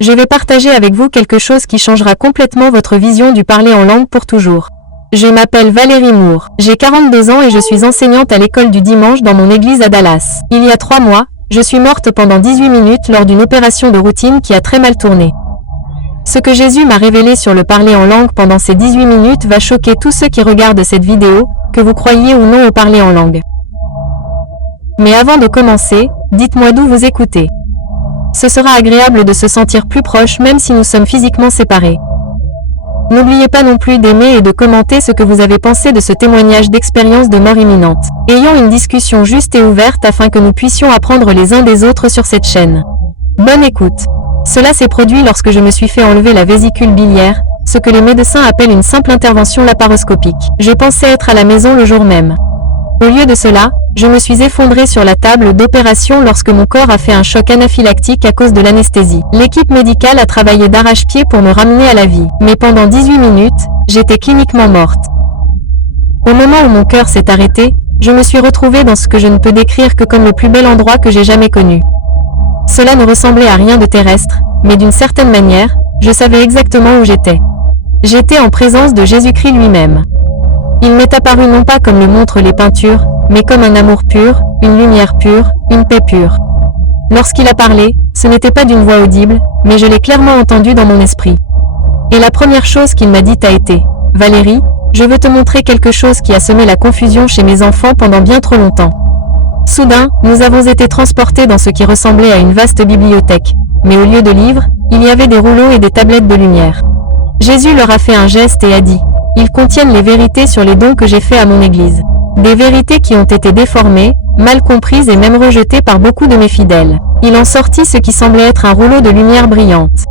Je vais partager avec vous quelque chose qui changera complètement votre vision du parler en langue pour toujours. Je m'appelle Valérie Moore, j'ai 42 ans et je suis enseignante à l'école du dimanche dans mon église à Dallas. Il y a 3 mois, je suis morte pendant 18 minutes lors d'une opération de routine qui a très mal tourné. Ce que Jésus m'a révélé sur le parler en langue pendant ces 18 minutes va choquer tous ceux qui regardent cette vidéo, que vous croyiez ou non au parler en langue. Mais avant de commencer, dites-moi d'où vous écoutez. Ce sera agréable de se sentir plus proche même si nous sommes physiquement séparés. N'oubliez pas non plus d'aimer et de commenter ce que vous avez pensé de ce témoignage d'expérience de mort imminente. Ayons une discussion juste et ouverte afin que nous puissions apprendre les uns des autres sur cette chaîne. Bonne écoute. Cela s'est produit lorsque je me suis fait enlever la vésicule biliaire, ce que les médecins appellent une simple intervention laparoscopique. Je pensais être à la maison le jour même. Au lieu de cela, je me suis effondrée sur la table d'opération lorsque mon corps a fait un choc anaphylactique à cause de l'anesthésie. L'équipe médicale a travaillé d'arrache-pied pour me ramener à la vie. Mais pendant 18 minutes, j'étais cliniquement morte. Au moment où mon cœur s'est arrêté, je me suis retrouvée dans ce que je ne peux décrire que comme le plus bel endroit que j'ai jamais connu. Cela ne ressemblait à rien de terrestre, mais d'une certaine manière, je savais exactement où j'étais. J'étais en présence de Jésus-Christ lui-même. Il m'est apparu non pas comme le montrent les peintures, mais comme un amour pur, une lumière pure, une paix pure. Lorsqu'il a parlé, ce n'était pas d'une voix audible, mais je l'ai clairement entendu dans mon esprit. Et la première chose qu'il m'a dite a été « Valérie, je veux te montrer quelque chose qui a semé la confusion chez mes enfants pendant bien trop longtemps. » Soudain, nous avons été transportés dans ce qui ressemblait à une vaste bibliothèque, mais au lieu de livres, il y avait des rouleaux et des tablettes de lumière. Jésus leur a fait un geste et a dit « Ils contiennent les vérités sur les dons que j'ai faits à mon Église. » Des vérités qui ont été déformées, mal comprises et même rejetées par beaucoup de mes fidèles. Il en sortit ce qui semblait être un rouleau de lumière brillante.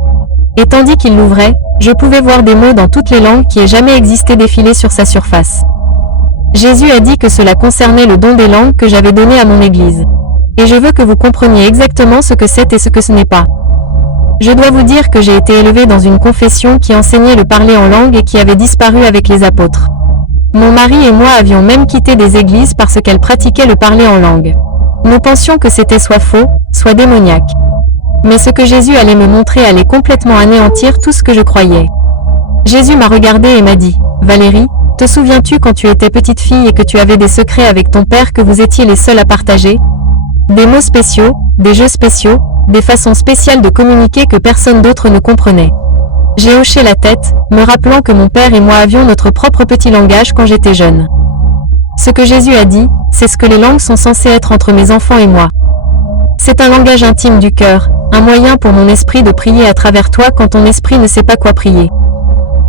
Et tandis qu'il l'ouvrait, je pouvais voir des mots dans toutes les langues qui aient jamais existé défiler sur sa surface. Jésus a dit que cela concernait le don des langues que j'avais donné à mon Église. Et je veux que vous compreniez exactement ce que c'est et ce que ce n'est pas. Je dois vous dire que j'ai été élevée dans une confession qui enseignait le parler en langue et qui avait disparu avec les apôtres. Mon mari et moi avions même quitté des églises parce qu'elles pratiquaient le parler en langue. Nous pensions que c'était soit faux, soit démoniaque. Mais ce que Jésus allait me montrer allait complètement anéantir tout ce que je croyais. Jésus m'a regardée et m'a dit « Valérie, te souviens-tu quand tu étais petite fille et que tu avais des secrets avec ton père que vous étiez les seuls à partager? Des mots spéciaux, des jeux spéciaux, des façons spéciales de communiquer que personne d'autre ne comprenait. » J'ai hoché la tête, me rappelant que mon père et moi avions notre propre petit langage quand j'étais jeune. Ce que Jésus a dit, c'est ce que les langues sont censées être entre mes enfants et moi. C'est un langage intime du cœur, un moyen pour mon esprit de prier à travers toi quand ton esprit ne sait pas quoi prier.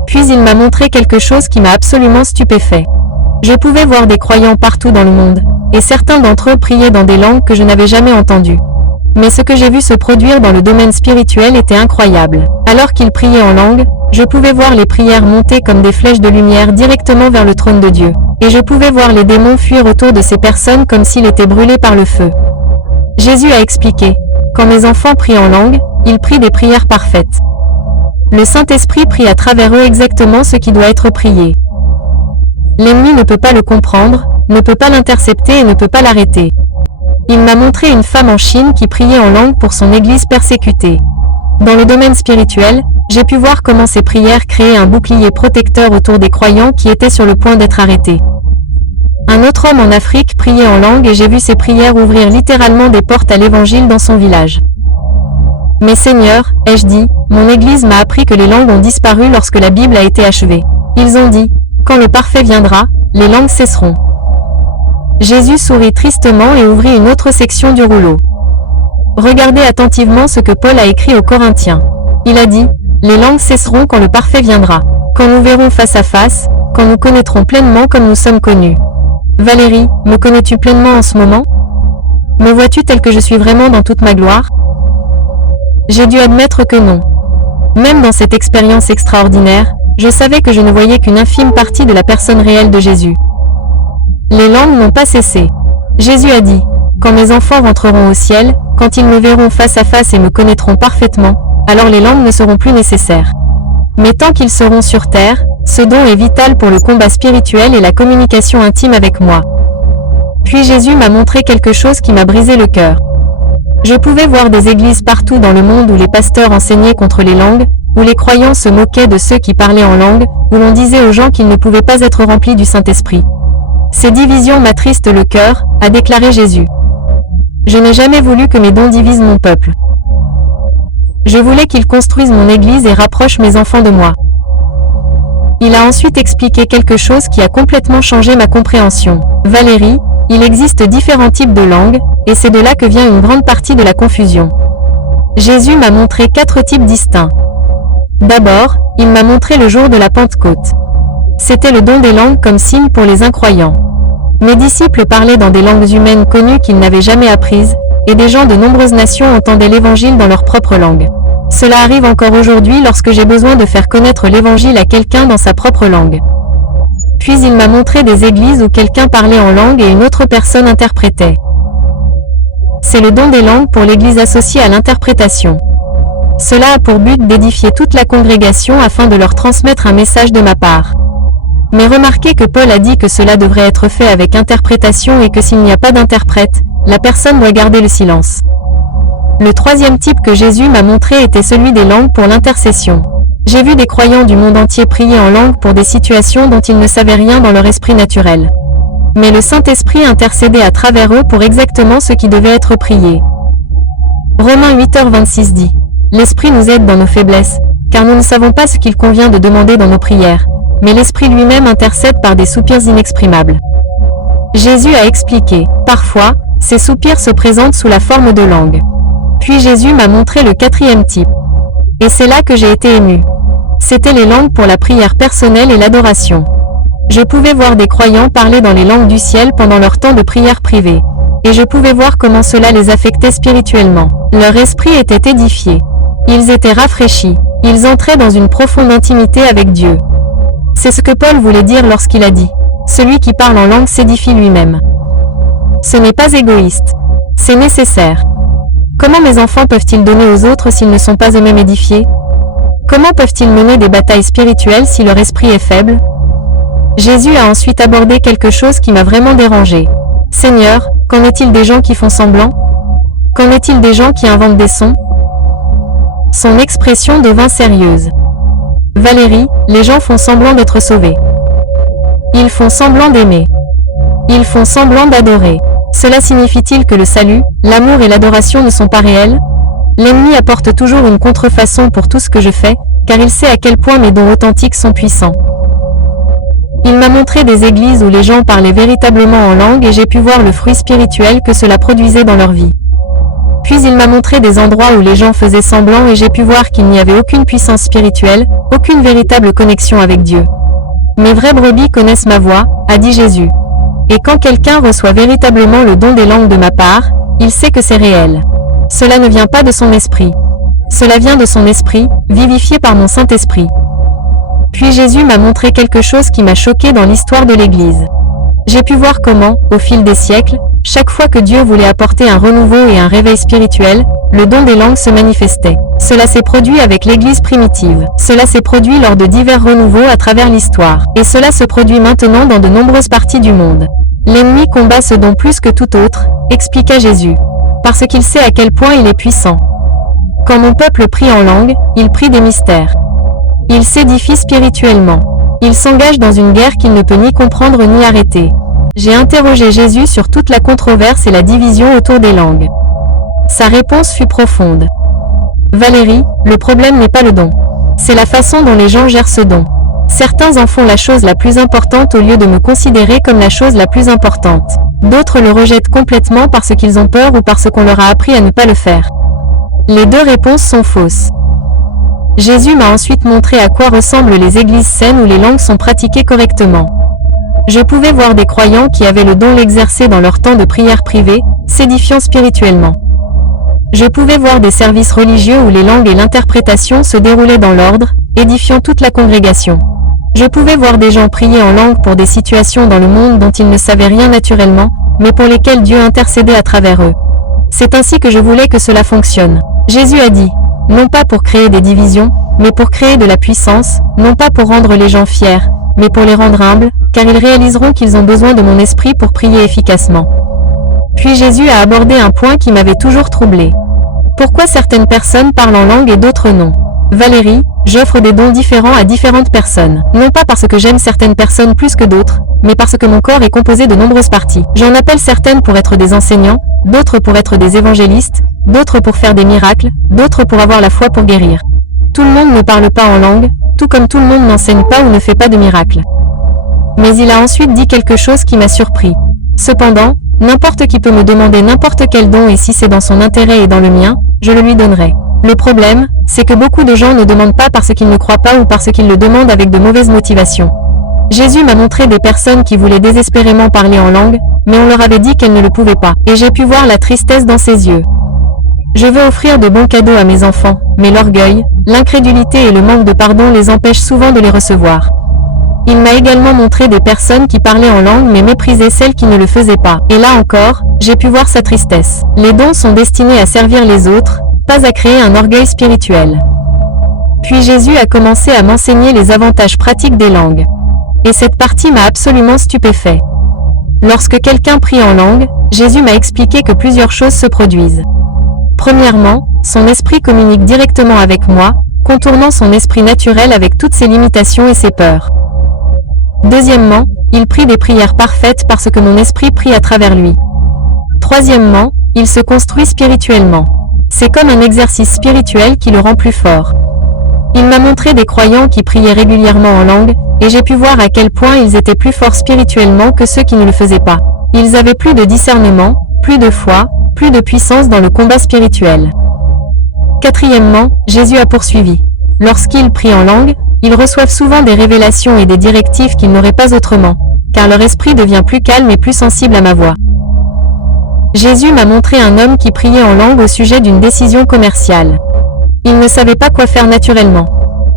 Puis il m'a montré quelque chose qui m'a absolument stupéfait. Je pouvais voir des croyants partout dans le monde, et certains d'entre eux priaient dans des langues que je n'avais jamais entendues. Mais ce que j'ai vu se produire dans le domaine spirituel était incroyable. Alors qu'ils priaient en langue, je pouvais voir les prières monter comme des flèches de lumière directement vers le trône de Dieu. Et je pouvais voir les démons fuir autour de ces personnes comme s'ils étaient brûlés par le feu. Jésus a expliqué, « Quand mes enfants prient en langue, ils prient des prières parfaites. Le Saint-Esprit prie à travers eux exactement ce qui doit être prié. L'ennemi ne peut pas le comprendre, ne peut pas l'intercepter et ne peut pas l'arrêter. » Il m'a montré une femme en Chine qui priait en langue pour son église persécutée. Dans le domaine spirituel, j'ai pu voir comment ces prières créaient un bouclier protecteur autour des croyants qui étaient sur le point d'être arrêtés. Un autre homme en Afrique priait en langue et j'ai vu ses prières ouvrir littéralement des portes à l'évangile dans son village. Mais Seigneur, ai-je dit, mon église m'a appris que les langues ont disparu lorsque la Bible a été achevée. Ils ont dit, quand le parfait viendra, les langues cesseront. Jésus sourit tristement et ouvrit une autre section du rouleau. Regardez attentivement ce que Paul a écrit aux Corinthiens. Il a dit, « Les langues cesseront quand le parfait viendra, quand nous verrons face à face, quand nous connaîtrons pleinement comme nous sommes connus. » Valérie, me connais-tu pleinement en ce moment? Me vois-tu tel que je suis vraiment dans toute ma gloire? J'ai dû admettre que non. Même dans cette expérience extraordinaire, je savais que je ne voyais qu'une infime partie de la personne réelle de Jésus. Les langues n'ont pas cessé. Jésus a dit, « Quand mes enfants rentreront au ciel, quand ils me verront face à face et me connaîtront parfaitement, alors les langues ne seront plus nécessaires. Mais tant qu'ils seront sur terre, ce don est vital pour le combat spirituel et la communication intime avec moi. » Puis Jésus m'a montré quelque chose qui m'a brisé le cœur. Je pouvais voir des églises partout dans le monde où les pasteurs enseignaient contre les langues, où les croyants se moquaient de ceux qui parlaient en langue, où l'on disait aux gens qu'ils ne pouvaient pas être remplis du Saint-Esprit. Ces divisions m'attristent le cœur, a déclaré Jésus. Je n'ai jamais voulu que mes dons divisent mon peuple. Je voulais qu'ils construisent mon église et rapprochent mes enfants de moi. Il a ensuite expliqué quelque chose qui a complètement changé ma compréhension. Valérie, il existe différents types de langues, et c'est de là que vient une grande partie de la confusion. Jésus m'a montré 4 types distincts. D'abord, il m'a montré le jour de la Pentecôte. C'était le don des langues comme signe pour les incroyants. Mes disciples parlaient dans des langues humaines connues qu'ils n'avaient jamais apprises, et des gens de nombreuses nations entendaient l'Évangile dans leur propre langue. Cela arrive encore aujourd'hui lorsque j'ai besoin de faire connaître l'Évangile à quelqu'un dans sa propre langue. Puis il m'a montré des églises où quelqu'un parlait en langue et une autre personne interprétait. C'est le don des langues pour l'Église associée à l'interprétation. Cela a pour but d'édifier toute la congrégation afin de leur transmettre un message de ma part. Mais remarquez que Paul a dit que cela devrait être fait avec interprétation et que s'il n'y a pas d'interprète, la personne doit garder le silence. Le 3e type que Jésus m'a montré était celui des langues pour l'intercession. J'ai vu des croyants du monde entier prier en langue pour des situations dont ils ne savaient rien dans leur esprit naturel. Mais le Saint-Esprit intercédait à travers eux pour exactement ce qui devait être prié. Romains 8h26 dit « L'Esprit nous aide dans nos faiblesses, car nous ne savons pas ce qu'il convient de demander dans nos prières, mais l'Esprit lui-même intercède par des soupirs inexprimables. » Jésus a expliqué « Parfois, ces soupirs se présentent sous la forme de langues. » Puis Jésus m'a montré le 4e type. Et c'est là que j'ai été ému. C'était les langues pour la prière personnelle et l'adoration. Je pouvais voir des croyants parler dans les langues du ciel pendant leur temps de prière privée. Et je pouvais voir comment cela les affectait spirituellement. Leur esprit était édifié. Ils étaient rafraîchis. Ils entraient dans une profonde intimité avec Dieu. C'est ce que Paul voulait dire lorsqu'il a dit « Celui qui parle en langue s'édifie lui-même ». Ce n'est pas égoïste. C'est nécessaire. Comment mes enfants peuvent-ils donner aux autres s'ils ne sont pas eux-mêmes édifiés? Comment peuvent-ils mener des batailles spirituelles si leur esprit est faible? Jésus a ensuite abordé quelque chose qui m'a vraiment dérangé. Seigneur, qu'en est-il des gens qui font semblant? Qu'en est-il des gens qui inventent des sons? Son expression devint sérieuse. Valérie, les gens font semblant d'être sauvés. Ils font semblant d'aimer. Ils font semblant d'adorer. Cela signifie-t-il que le salut, l'amour et l'adoration ne sont pas réels? L'ennemi apporte toujours une contrefaçon pour tout ce que je fais, car il sait à quel point mes dons authentiques sont puissants. Il m'a montré des églises où les gens parlaient véritablement en langue et j'ai pu voir le fruit spirituel que cela produisait dans leur vie. Puis il m'a montré des endroits où les gens faisaient semblant et j'ai pu voir qu'il n'y avait aucune puissance spirituelle, aucune véritable connexion avec Dieu. Mes vraies brebis connaissent ma voix, a dit Jésus. Et quand quelqu'un reçoit véritablement le don des langues de ma part, il sait que c'est réel. Cela ne vient pas de son esprit. Cela vient de son esprit, vivifié par mon Saint-Esprit. Puis Jésus m'a montré quelque chose qui m'a choqué dans l'histoire de l'Église. J'ai pu voir comment, au fil des siècles, chaque fois que Dieu voulait apporter un renouveau et un réveil spirituel, le don des langues se manifestait. Cela s'est produit avec l'Église primitive. Cela s'est produit lors de divers renouveaux à travers l'histoire. Et cela se produit maintenant dans de nombreuses parties du monde. L'ennemi combat ce don plus que tout autre, expliqua Jésus. Parce qu'il sait à quel point il est puissant. Quand mon peuple prie en langue, il prie des mystères. Il s'édifie spirituellement. Il s'engage dans une guerre qu'il ne peut ni comprendre ni arrêter. J'ai interrogé Jésus sur toute la controverse et la division autour des langues. Sa réponse fut profonde. Valérie, le problème n'est pas le don. C'est la façon dont les gens gèrent ce don. Certains en font la chose la plus importante au lieu de me considérer comme la chose la plus importante. D'autres le rejettent complètement parce qu'ils ont peur ou parce qu'on leur a appris à ne pas le faire. Les deux réponses sont fausses. Jésus m'a ensuite montré à quoi ressemblent les églises saines où les langues sont pratiquées correctement. Je pouvais voir des croyants qui avaient le don l'exercer dans leur temps de prière privée, s'édifiant spirituellement. Je pouvais voir des services religieux où les langues et l'interprétation se déroulaient dans l'ordre, édifiant toute la congrégation. Je pouvais voir des gens prier en langue pour des situations dans le monde dont ils ne savaient rien naturellement, mais pour lesquelles Dieu intercédait à travers eux. C'est ainsi que je voulais que cela fonctionne. Jésus a dit, non pas pour créer des divisions, mais pour créer de la puissance, non pas pour rendre les gens fiers, mais pour les rendre humbles, car ils réaliseront qu'ils ont besoin de mon esprit pour prier efficacement. Puis Jésus a abordé un point qui m'avait toujours troublé. Pourquoi certaines personnes parlent en langue et d'autres non? Valérie, j'offre des dons différents à différentes personnes. Non pas parce que j'aime certaines personnes plus que d'autres, mais parce que mon corps est composé de nombreuses parties. J'en appelle certaines pour être des enseignants, d'autres pour être des évangélistes, d'autres pour faire des miracles, d'autres pour avoir la foi pour guérir. Tout le monde ne parle pas en langue, tout comme tout le monde n'enseigne pas ou ne fait pas de miracles. Mais il a ensuite dit quelque chose qui m'a surpris. Cependant, n'importe qui peut me demander n'importe quel don et si c'est dans son intérêt et dans le mien, je le lui donnerai. Le problème, c'est que beaucoup de gens ne demandent pas parce qu'ils ne croient pas ou parce qu'ils le demandent avec de mauvaises motivations. Jésus m'a montré des personnes qui voulaient désespérément parler en langue, mais on leur avait dit qu'elles ne le pouvaient pas, et j'ai pu voir la tristesse dans ses yeux. Je veux offrir de bons cadeaux à mes enfants, mais l'orgueil, l'incrédulité et le manque de pardon les empêchent souvent de les recevoir. Il m'a également montré des personnes qui parlaient en langue mais méprisaient celles qui ne le faisaient pas, et là encore, j'ai pu voir sa tristesse. Les dons sont destinés à servir les autres, pas à créer un orgueil spirituel. Puis Jésus a commencé à m'enseigner les avantages pratiques des langues. Et cette partie m'a absolument stupéfait. Lorsque quelqu'un prie en langue, Jésus m'a expliqué que plusieurs choses se produisent. Premièrement, son esprit communique directement avec moi, contournant son esprit naturel avec toutes ses limitations et ses peurs. Deuxièmement, il prie des prières parfaites parce que mon esprit prie à travers lui. Troisièmement, il se construit spirituellement. C'est comme un exercice spirituel qui le rend plus fort. Il m'a montré des croyants qui priaient régulièrement en langue, et j'ai pu voir à quel point ils étaient plus forts spirituellement que ceux qui ne le faisaient pas. Ils avaient plus de discernement, plus de foi, plus de puissance dans le combat spirituel. Quatrièmement, Jésus a poursuivi. Lorsqu'ils prient en langue, ils reçoivent souvent des révélations et des directives qu'ils n'auraient pas autrement, car leur esprit devient plus calme et plus sensible à ma voix. Jésus m'a montré un homme qui priait en langue au sujet d'une décision commerciale. Il ne savait pas quoi faire naturellement.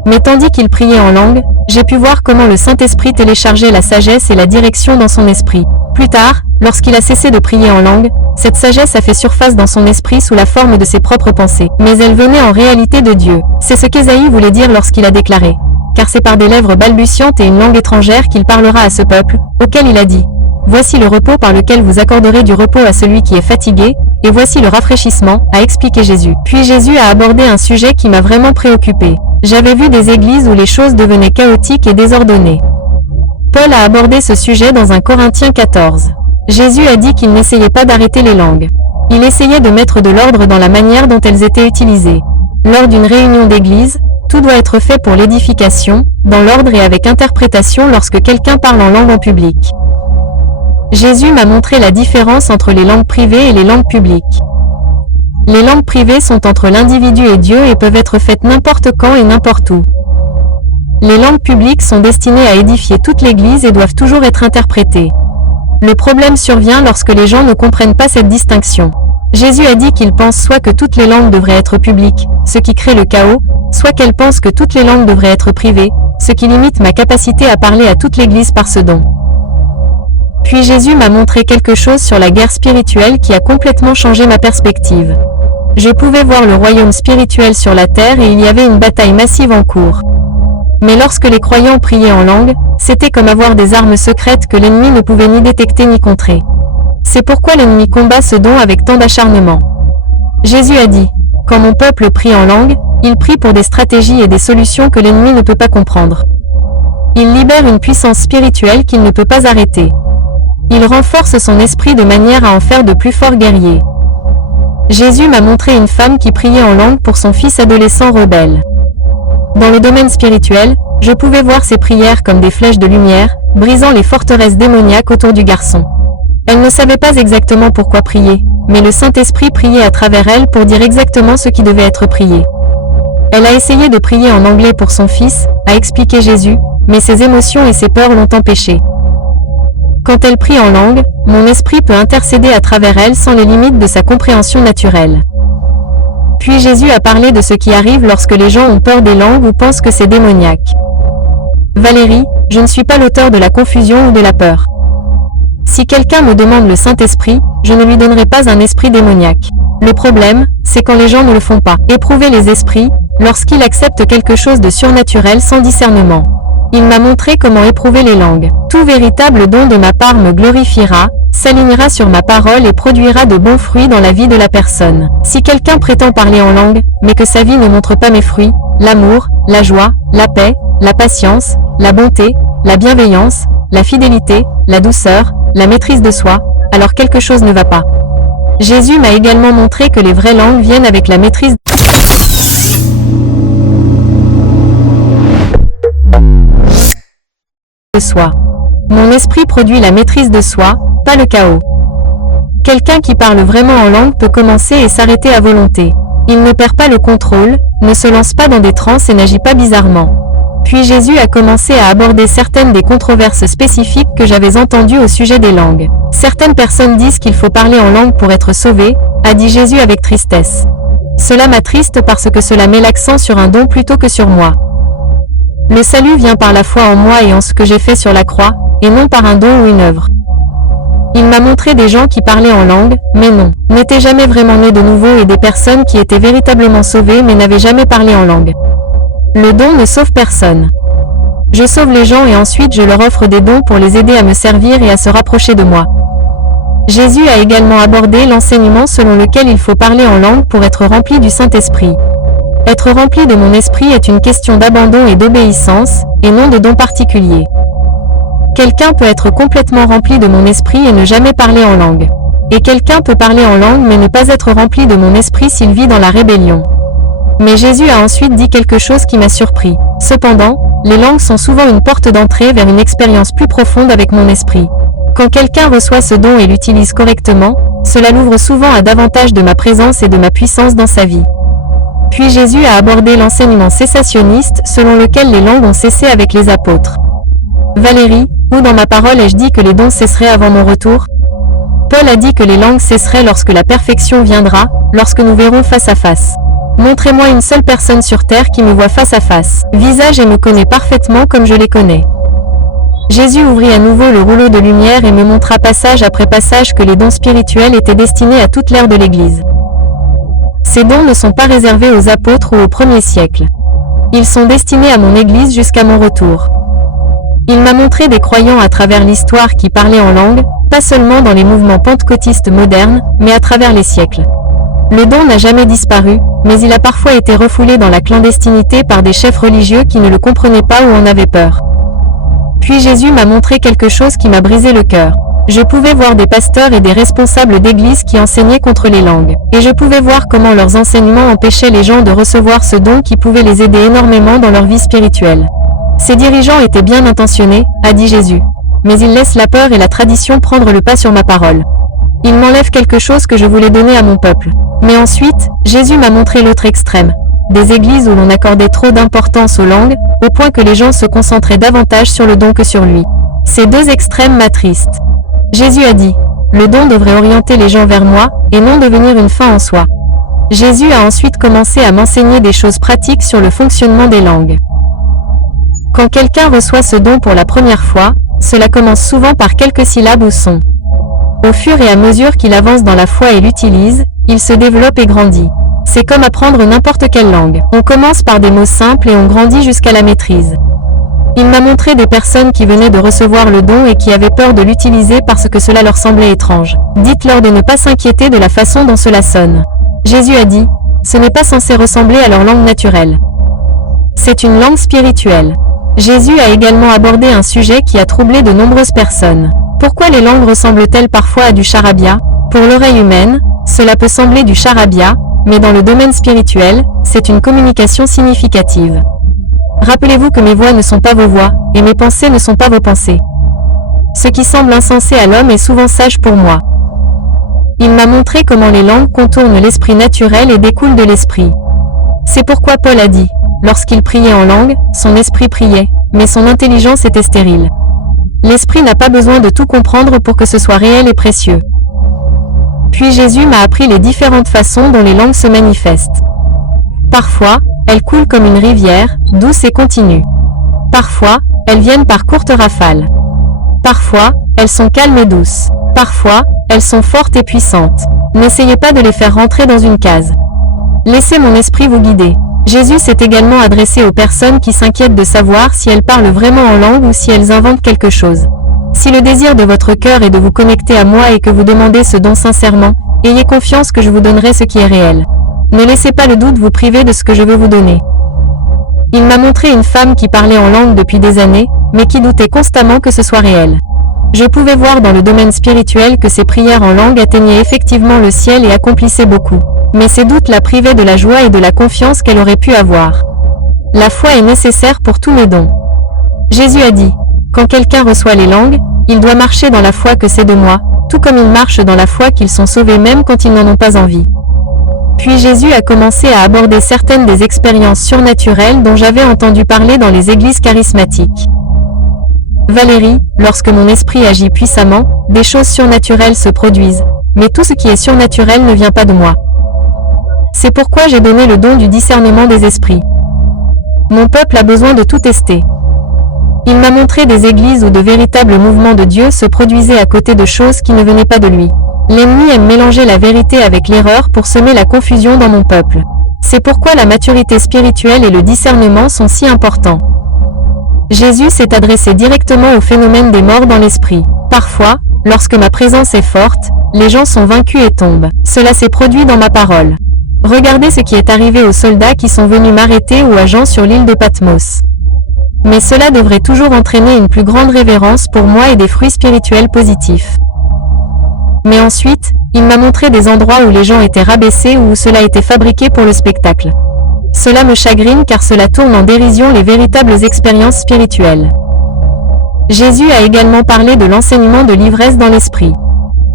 Mais tandis qu'il priait en langue, j'ai pu voir comment le Saint-Esprit téléchargeait la sagesse et la direction dans son esprit. Plus tard, lorsqu'il a cessé de prier en langue, cette sagesse a fait surface dans son esprit sous la forme de ses propres pensées. Mais elle venait en réalité de Dieu. C'est ce qu'Ésaïe voulait dire lorsqu'il a déclaré. Car c'est par des lèvres balbutiantes et une langue étrangère qu'il parlera à ce peuple, auquel il a dit. Voici le repos par lequel vous accorderez du repos à celui qui est fatigué, et voici le rafraîchissement, a expliqué Jésus. Puis Jésus a abordé un sujet qui m'a vraiment préoccupé. J'avais vu des églises où les choses devenaient chaotiques et désordonnées. Paul a abordé ce sujet dans 1 Corinthiens 14. Jésus a dit qu'il n'essayait pas d'arrêter les langues. Il essayait de mettre de l'ordre dans la manière dont elles étaient utilisées. Lors d'une réunion d'église, tout doit être fait pour l'édification, dans l'ordre et avec interprétation lorsque quelqu'un parle en langue en public. Jésus m'a montré la différence entre les langues privées et les langues publiques. Les langues privées sont entre l'individu et Dieu et peuvent être faites n'importe quand et n'importe où. Les langues publiques sont destinées à édifier toute l'Église et doivent toujours être interprétées. Le problème survient lorsque les gens ne comprennent pas cette distinction. Jésus a dit qu'il pense soit que toutes les langues devraient être publiques, ce qui crée le chaos, soit qu'elle pense que toutes les langues devraient être privées, ce qui limite ma capacité à parler à toute l'Église par ce don. Puis Jésus m'a montré quelque chose sur la guerre spirituelle qui a complètement changé ma perspective. Je pouvais voir le royaume spirituel sur la terre et il y avait une bataille massive en cours. Mais lorsque les croyants priaient en langue, c'était comme avoir des armes secrètes que l'ennemi ne pouvait ni détecter ni contrer. C'est pourquoi l'ennemi combat ce don avec tant d'acharnement. Jésus a dit, « Quand mon peuple prie en langue, il prie pour des stratégies et des solutions que l'ennemi ne peut pas comprendre. Il libère une puissance spirituelle qu'il ne peut pas arrêter. Il renforce son esprit de manière à en faire de plus forts guerriers. » Jésus m'a montré une femme qui priait en langue pour son fils adolescent rebelle. Dans le domaine spirituel, je pouvais voir ses prières comme des flèches de lumière, brisant les forteresses démoniaques autour du garçon. Elle ne savait pas exactement pourquoi prier, mais le Saint-Esprit priait à travers elle pour dire exactement ce qui devait être prié. Elle a essayé de prier en anglais pour son fils, a expliqué Jésus, mais ses émotions et ses peurs l'ont empêché. Quand elle prie en langue, mon esprit peut intercéder à travers elle sans les limites de sa compréhension naturelle. Puis Jésus a parlé de ce qui arrive lorsque les gens ont peur des langues ou pensent que c'est démoniaque. Valérie, je ne suis pas l'auteur de la confusion ou de la peur. Si quelqu'un me demande le Saint-Esprit, je ne lui donnerai pas un esprit démoniaque. Le problème, c'est quand les gens ne le font pas. Éprouver les esprits, lorsqu'ils acceptent quelque chose de surnaturel sans discernement. Il m'a montré comment éprouver les langues. Tout véritable don de ma part me glorifiera, s'alignera sur ma parole et produira de bons fruits dans la vie de la personne. Si quelqu'un prétend parler en langue, mais que sa vie ne montre pas mes fruits, l'amour, la joie, la paix, la patience, la bonté, la bienveillance, la fidélité, la douceur, la maîtrise de soi, alors quelque chose ne va pas. Jésus m'a également montré que les vraies langues viennent avec la maîtrise de soi. Mon esprit produit la maîtrise de soi, pas le chaos. Quelqu'un qui parle vraiment en langue peut commencer et s'arrêter à volonté. Il ne perd pas le contrôle, ne se lance pas dans des transes et n'agit pas bizarrement. Puis Jésus a commencé à aborder certaines des controverses spécifiques que j'avais entendues au sujet des langues. Certaines personnes disent qu'il faut parler en langue pour être sauvé, a dit Jésus avec tristesse. Cela m'attriste parce que cela met l'accent sur un don plutôt que sur moi. Le salut vient par la foi en moi et en ce que j'ai fait sur la croix, et non par un don ou une œuvre. Il m'a montré des gens qui parlaient en langue, mais non, n'étaient jamais vraiment nés de nouveau et des personnes qui étaient véritablement sauvées mais n'avaient jamais parlé en langue. Le don ne sauve personne. Je sauve les gens et ensuite je leur offre des dons pour les aider à me servir et à se rapprocher de moi. Jésus a également abordé l'enseignement selon lequel il faut parler en langue pour être rempli du Saint-Esprit. Être rempli de mon esprit est une question d'abandon et d'obéissance, et non de don particulier. Quelqu'un peut être complètement rempli de mon esprit et ne jamais parler en langue. Et quelqu'un peut parler en langue mais ne pas être rempli de mon esprit s'il vit dans la rébellion. Mais Jésus a ensuite dit quelque chose qui m'a surpris. Cependant, les langues sont souvent une porte d'entrée vers une expérience plus profonde avec mon esprit. Quand quelqu'un reçoit ce don et l'utilise correctement, cela l'ouvre souvent à davantage de ma présence et de ma puissance dans sa vie. Puis Jésus a abordé l'enseignement cessationniste selon lequel les langues ont cessé avec les apôtres. Valérie, où dans ma parole ai-je dit que les dons cesseraient avant mon retour? Paul a dit que les langues cesseraient lorsque la perfection viendra, lorsque nous verrons face à face. Montrez-moi une seule personne sur terre qui me voit face à face, visage et me connaît parfaitement comme je les connais. Jésus ouvrit à nouveau le rouleau de lumière et me montra passage après passage que les dons spirituels étaient destinés à toute l'ère de l'Église. Ces dons ne sont pas réservés aux apôtres ou au premier siècle. Ils sont destinés à mon Église jusqu'à mon retour. Il m'a montré des croyants à travers l'histoire qui parlaient en langue, pas seulement dans les mouvements pentecôtistes modernes, mais à travers les siècles. Le don n'a jamais disparu, mais il a parfois été refoulé dans la clandestinité par des chefs religieux qui ne le comprenaient pas ou en avaient peur. Puis Jésus m'a montré quelque chose qui m'a brisé le cœur. Je pouvais voir des pasteurs et des responsables d'église qui enseignaient contre les langues. Et je pouvais voir comment leurs enseignements empêchaient les gens de recevoir ce don qui pouvait les aider énormément dans leur vie spirituelle. Ces dirigeants étaient bien intentionnés, a dit Jésus. Mais ils laissent la peur et la tradition prendre le pas sur ma parole. Ils m'enlèvent quelque chose que je voulais donner à mon peuple. Mais ensuite, Jésus m'a montré l'autre extrême. Des églises où l'on accordait trop d'importance aux langues, au point que les gens se concentraient davantage sur le don que sur lui. Ces deux extrêmes m'attristent. Jésus a dit, le don devrait orienter les gens vers moi, et non devenir une fin en soi. Jésus a ensuite commencé à m'enseigner des choses pratiques sur le fonctionnement des langues. Quand quelqu'un reçoit ce don pour la première fois, cela commence souvent par quelques syllabes ou sons. Au fur et à mesure qu'il avance dans la foi et l'utilise, il se développe et grandit. C'est comme apprendre n'importe quelle langue. On commence par des mots simples et on grandit jusqu'à la maîtrise. Il m'a montré des personnes qui venaient de recevoir le don et qui avaient peur de l'utiliser parce que cela leur semblait étrange. Dites-leur de ne pas s'inquiéter de la façon dont cela sonne. Jésus a dit, ce n'est pas censé ressembler à leur langue naturelle. C'est une langue spirituelle. Jésus a également abordé un sujet qui a troublé de nombreuses personnes. Pourquoi les langues ressemblent-elles parfois à du charabia? Pour l'oreille humaine, cela peut sembler du charabia, mais dans le domaine spirituel, c'est une communication significative. Rappelez-vous que mes voix ne sont pas vos voix, et mes pensées ne sont pas vos pensées. Ce qui semble insensé à l'homme est souvent sage pour moi. Il m'a montré comment les langues contournent l'esprit naturel et découlent de l'esprit. C'est pourquoi Paul a dit, lorsqu'il priait en langue, son esprit priait, mais son intelligence était stérile. L'esprit n'a pas besoin de tout comprendre pour que ce soit réel et précieux. Puis Jésus m'a appris les différentes façons dont les langues se manifestent. Parfois, elles coulent comme une rivière, douce et continue. Parfois, elles viennent par courtes rafales. Parfois, elles sont calmes et douces. Parfois, elles sont fortes et puissantes. N'essayez pas de les faire rentrer dans une case. Laissez mon esprit vous guider. Jésus s'est également adressé aux personnes qui s'inquiètent de savoir si elles parlent vraiment en langue ou si elles inventent quelque chose. Si le désir de votre cœur est de vous connecter à moi et que vous demandez ce don sincèrement, ayez confiance que je vous donnerai ce qui est réel. Ne laissez pas le doute vous priver de ce que je veux vous donner. Il m'a montré une femme qui parlait en langue depuis des années, mais qui doutait constamment que ce soit réel. Je pouvais voir dans le domaine spirituel que ses prières en langue atteignaient effectivement le ciel et accomplissaient beaucoup. Mais ces doutes la privaient de la joie et de la confiance qu'elle aurait pu avoir. La foi est nécessaire pour tous mes dons. Jésus a dit, quand quelqu'un reçoit les langues, il doit marcher dans la foi que c'est de moi, tout comme ils marchent dans la foi qu'ils sont sauvés même quand ils n'en ont pas envie. Puis Jésus a commencé à aborder certaines des expériences surnaturelles dont j'avais entendu parler dans les églises charismatiques. Valérie, lorsque mon esprit agit puissamment, des choses surnaturelles se produisent, mais tout ce qui est surnaturel ne vient pas de moi. C'est pourquoi j'ai donné le don du discernement des esprits. Mon peuple a besoin de tout tester. Il m'a montré des églises où de véritables mouvements de Dieu se produisaient à côté de choses qui ne venaient pas de lui. L'ennemi aime mélanger la vérité avec l'erreur pour semer la confusion dans mon peuple. C'est pourquoi la maturité spirituelle et le discernement sont si importants. Jésus s'est adressé directement au phénomène des morts dans l'esprit. Parfois, lorsque ma présence est forte, les gens sont vaincus et tombent. Cela s'est produit dans ma parole. Regardez ce qui est arrivé aux soldats qui sont venus m'arrêter ou à Jean sur l'île de Patmos. Mais cela devrait toujours entraîner une plus grande révérence pour moi et des fruits spirituels positifs. Mais ensuite, il m'a montré des endroits où les gens étaient rabaissés ou où cela était fabriqué pour le spectacle. Cela me chagrine car cela tourne en dérision les véritables expériences spirituelles. Jésus a également parlé de l'enseignement de l'ivresse dans l'esprit.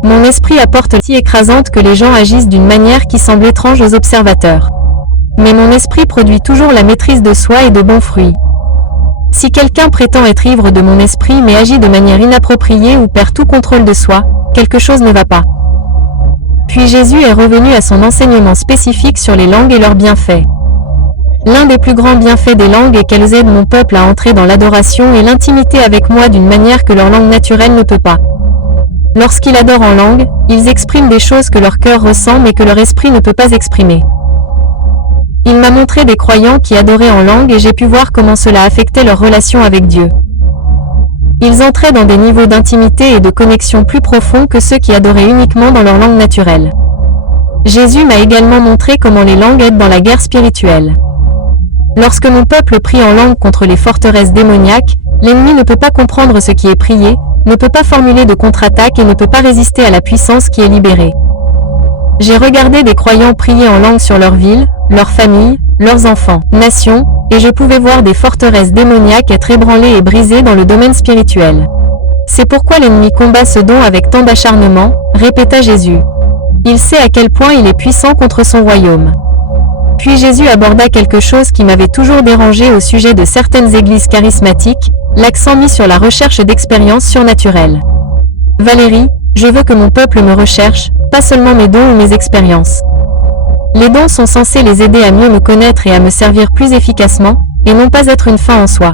Mon esprit apporte si écrasante que les gens agissent d'une manière qui semble étrange aux observateurs. Mais mon esprit produit toujours la maîtrise de soi et de bons fruits. Si quelqu'un prétend être ivre de mon esprit mais agit de manière inappropriée ou perd tout contrôle de soi, quelque chose ne va pas. Puis Jésus est revenu à son enseignement spécifique sur les langues et leurs bienfaits. L'un des plus grands bienfaits des langues est qu'elles aident mon peuple à entrer dans l'adoration et l'intimité avec moi d'une manière que leur langue naturelle ne peut pas. Lorsqu'ils adorent en langue, ils expriment des choses que leur cœur ressent mais que leur esprit ne peut pas exprimer. Il m'a montré des croyants qui adoraient en langue et j'ai pu voir comment cela affectait leur relation avec Dieu. Ils entraient dans des niveaux d'intimité et de connexion plus profonds que ceux qui adoraient uniquement dans leur langue naturelle. Jésus m'a également montré comment les langues aident dans la guerre spirituelle. Lorsque mon peuple prie en langue contre les forteresses démoniaques, l'ennemi ne peut pas comprendre ce qui est prié, ne peut pas formuler de contre-attaque et ne peut pas résister à la puissance qui est libérée. J'ai regardé des croyants prier en langue sur leur ville, leur famille, leurs enfants, nations, et je pouvais voir des forteresses démoniaques être ébranlées et brisées dans le domaine spirituel. C'est pourquoi l'ennemi combat ce don avec tant d'acharnement, répéta Jésus. Il sait à quel point il est puissant contre son royaume. Puis Jésus aborda quelque chose qui m'avait toujours dérangé au sujet de certaines églises charismatiques, l'accent mis sur la recherche d'expériences surnaturelles. Valérie, je veux que mon peuple me recherche, pas seulement mes dons ou mes expériences. Les dons sont censés les aider à mieux me connaître et à me servir plus efficacement, et non pas être une fin en soi.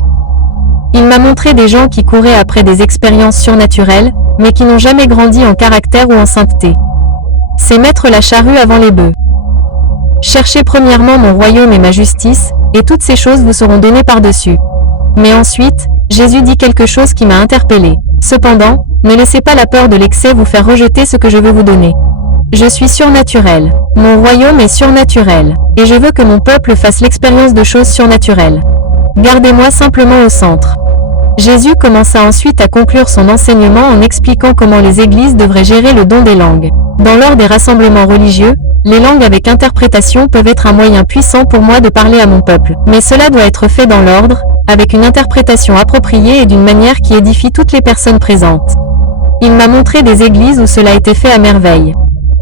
Il m'a montré des gens qui couraient après des expériences surnaturelles, mais qui n'ont jamais grandi en caractère ou en sainteté. C'est mettre la charrue avant les bœufs. Cherchez premièrement mon royaume et ma justice, et toutes ces choses vous seront données par-dessus. Mais ensuite, Jésus dit quelque chose qui m'a interpellé. Cependant, ne laissez pas la peur de l'excès vous faire rejeter ce que je veux vous donner. Je suis surnaturel. Mon royaume est surnaturel. Et je veux que mon peuple fasse l'expérience de choses surnaturelles. Gardez-moi simplement au centre. Jésus commença ensuite à conclure son enseignement en expliquant comment les églises devraient gérer le don des langues. Dans l'ordre des rassemblements religieux, les langues avec interprétation peuvent être un moyen puissant pour moi de parler à mon peuple. Mais cela doit être fait dans l'ordre, avec une interprétation appropriée et d'une manière qui édifie toutes les personnes présentes. Il m'a montré des églises où cela était fait à merveille.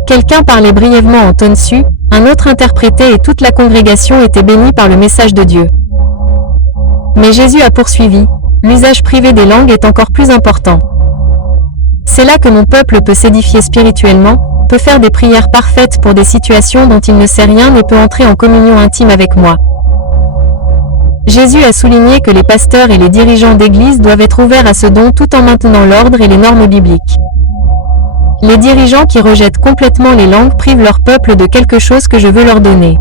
Quelqu'un parlait brièvement en tonsu, un autre interprétait et toute la congrégation était bénie par le message de Dieu. Mais Jésus a poursuivi, l'usage privé des langues est encore plus important. C'est là que mon peuple peut s'édifier spirituellement, peut faire des prières parfaites pour des situations dont il ne sait rien et peut entrer en communion intime avec moi. Jésus a souligné que les pasteurs et les dirigeants d'église doivent être ouverts à ce don tout en maintenant l'ordre et les normes bibliques. Les dirigeants qui rejettent complètement les langues privent leur peuple de quelque chose que je veux leur donner.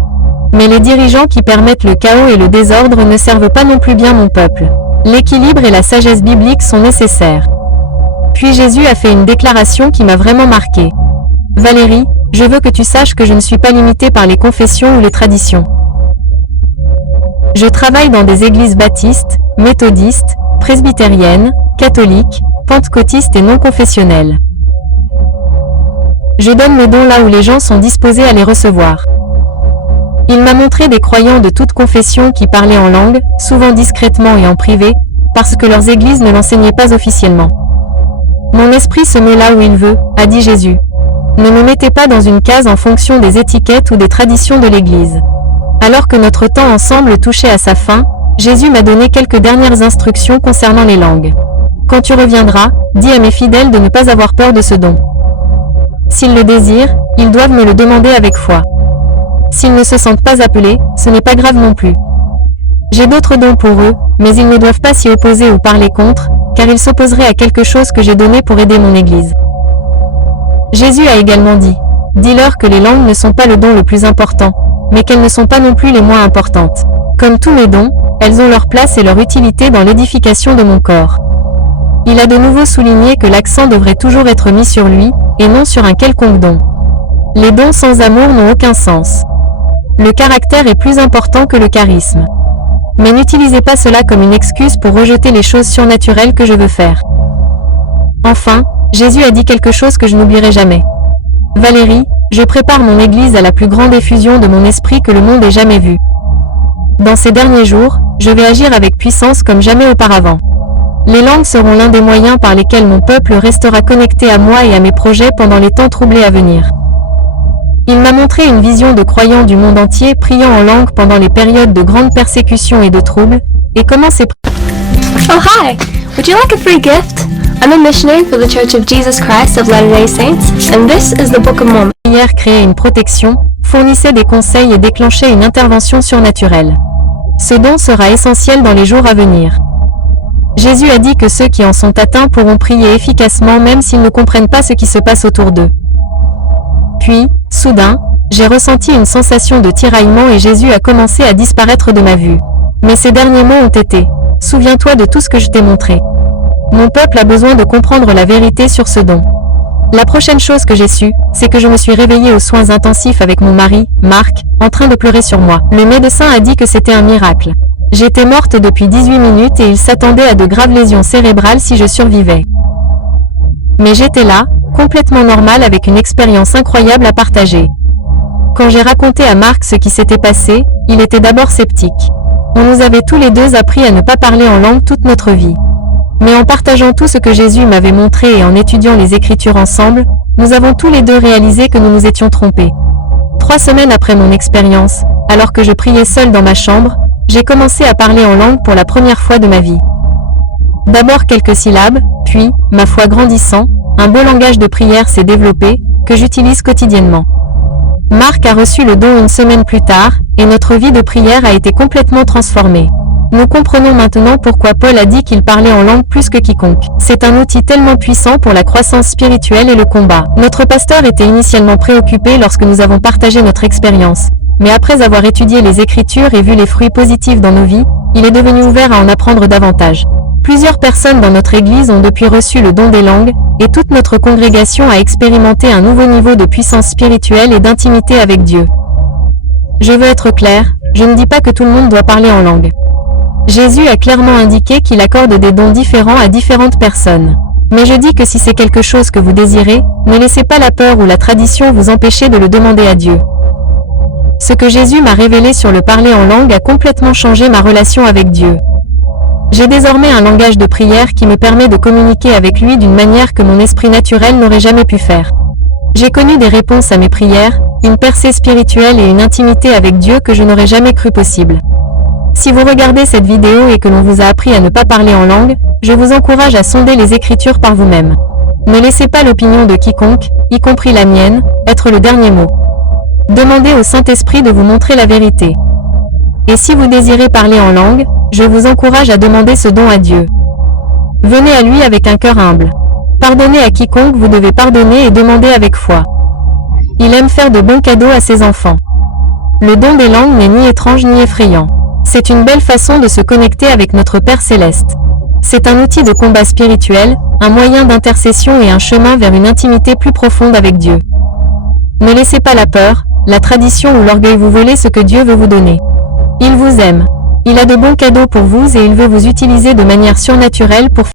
Mais les dirigeants qui permettent le chaos et le désordre ne servent pas non plus bien mon peuple. L'équilibre et la sagesse biblique sont nécessaires. Puis Jésus a fait une déclaration qui m'a vraiment marquée. Valérie, je veux que tu saches que je ne suis pas limitée par les confessions ou les traditions. Je travaille dans des églises baptistes, méthodistes, presbytériennes, catholiques, pentecôtistes et non confessionnelles. Je donne mes dons là où les gens sont disposés à les recevoir. Il m'a montré des croyants de toute confession qui parlaient en langue, souvent discrètement et en privé, parce que leurs églises ne l'enseignaient pas officiellement. Mon esprit se met là où il veut, a dit Jésus. Ne me mettez pas dans une case en fonction des étiquettes ou des traditions de l'Église. Alors que notre temps ensemble touchait à sa fin, Jésus m'a donné quelques dernières instructions concernant les langues. Quand tu reviendras, dis à mes fidèles de ne pas avoir peur de ce don. S'ils le désirent, ils doivent me le demander avec foi. S'ils ne se sentent pas appelés, ce n'est pas grave non plus. J'ai d'autres dons pour eux, mais ils ne doivent pas s'y opposer ou parler contre, car ils s'opposeraient à quelque chose que j'ai donné pour aider mon Église. Jésus a également dit, « Dis-leur que les langues ne sont pas le don le plus important, mais qu'elles ne sont pas non plus les moins importantes. Comme tous mes dons, elles ont leur place et leur utilité dans l'édification de mon corps. » Il a de nouveau souligné que l'accent devrait toujours être mis sur lui, et non sur un quelconque don. Les dons sans amour n'ont aucun sens. Le caractère est plus important que le charisme. Mais n'utilisez pas cela comme une excuse pour rejeter les choses surnaturelles que je veux faire. Enfin, Jésus a dit quelque chose que je n'oublierai jamais. Valérie, je prépare mon Église à la plus grande effusion de mon esprit que le monde ait jamais vue. Dans ces derniers jours, je vais agir avec puissance comme jamais auparavant. Les langues seront l'un des moyens par lesquels mon peuple restera connecté à moi et à mes projets pendant les temps troublés à venir. Il m'a montré une vision de croyants du monde entier priant en langue pendant les périodes de grande persécution et de troubles, et comment ces Oh hi! Would you like a free gift? I'm a missionary for the Church of Jesus Christ of Latter-day Saints, and this is the Book of Mormon. prières créaient une protection, fournissaient des conseils et déclenchaient une intervention surnaturelle. Ce don sera essentiel dans les jours à venir. Jésus a dit que ceux qui en sont atteints pourront prier efficacement même s'ils ne comprennent pas ce qui se passe autour d'eux. Puis, soudain, j'ai ressenti une sensation de tiraillement et Jésus a commencé à disparaître de ma vue. Mais ces derniers mots ont été « Souviens-toi de tout ce que je t'ai montré ». Mon peuple a besoin de comprendre la vérité sur ce don. La prochaine chose que j'ai su, c'est que je me suis réveillée aux soins intensifs avec mon mari, Marc, en train de pleurer sur moi. Le médecin a dit que c'était un miracle. J'étais morte depuis 18 minutes et il s'attendait à de graves lésions cérébrales si je survivais. Mais j'étais là, complètement normale avec une expérience incroyable à partager. Quand j'ai raconté à Marc ce qui s'était passé, il était d'abord sceptique. On nous avait tous les deux appris à ne pas parler en langue toute notre vie. Mais en partageant tout ce que Jésus m'avait montré et en étudiant les Écritures ensemble, nous avons tous les deux réalisé que nous nous étions trompés. 3 semaines après mon expérience, alors que je priais seule dans ma chambre, j'ai commencé à parler en langue pour la première fois de ma vie. D'abord quelques syllabes, puis, ma foi grandissant, un beau langage de prière s'est développé, que j'utilise quotidiennement. Marc a reçu le don une semaine plus tard, et notre vie de prière a été complètement transformée. Nous comprenons maintenant pourquoi Paul a dit qu'il parlait en langue plus que quiconque. C'est un outil tellement puissant pour la croissance spirituelle et le combat. Notre pasteur était initialement préoccupé lorsque nous avons partagé notre expérience. Mais après avoir étudié les Écritures et vu les fruits positifs dans nos vies, il est devenu ouvert à en apprendre davantage. Plusieurs personnes dans notre Église ont depuis reçu le don des langues, et toute notre congrégation a expérimenté un nouveau niveau de puissance spirituelle et d'intimité avec Dieu. Je veux être clair, je ne dis pas que tout le monde doit parler en langue. Jésus a clairement indiqué qu'il accorde des dons différents à différentes personnes. Mais je dis que si c'est quelque chose que vous désirez, ne laissez pas la peur ou la tradition vous empêcher de le demander à Dieu. Ce que Jésus m'a révélé sur le parler en langue a complètement changé ma relation avec Dieu. J'ai désormais un langage de prière qui me permet de communiquer avec lui d'une manière que mon esprit naturel n'aurait jamais pu faire. J'ai connu des réponses à mes prières, une percée spirituelle et une intimité avec Dieu que je n'aurais jamais cru possible. Si vous regardez cette vidéo et que l'on vous a appris à ne pas parler en langue, je vous encourage à sonder les Écritures par vous-même. Ne laissez pas l'opinion de quiconque, y compris la mienne, être le dernier mot. Demandez au Saint-Esprit de vous montrer la vérité. Et si vous désirez parler en langue, je vous encourage à demander ce don à Dieu. Venez à lui avec un cœur humble. Pardonnez à quiconque vous devez pardonner et demandez avec foi. Il aime faire de bons cadeaux à ses enfants. Le don des langues n'est ni étrange ni effrayant. C'est une belle façon de se connecter avec notre Père Céleste. C'est un outil de combat spirituel, un moyen d'intercession et un chemin vers une intimité plus profonde avec Dieu. Ne laissez pas la peur, la tradition ou l'orgueil vous voler ce que Dieu veut vous donner. Il vous aime. Il a de bons cadeaux pour vous et il veut vous utiliser de manière surnaturelle pour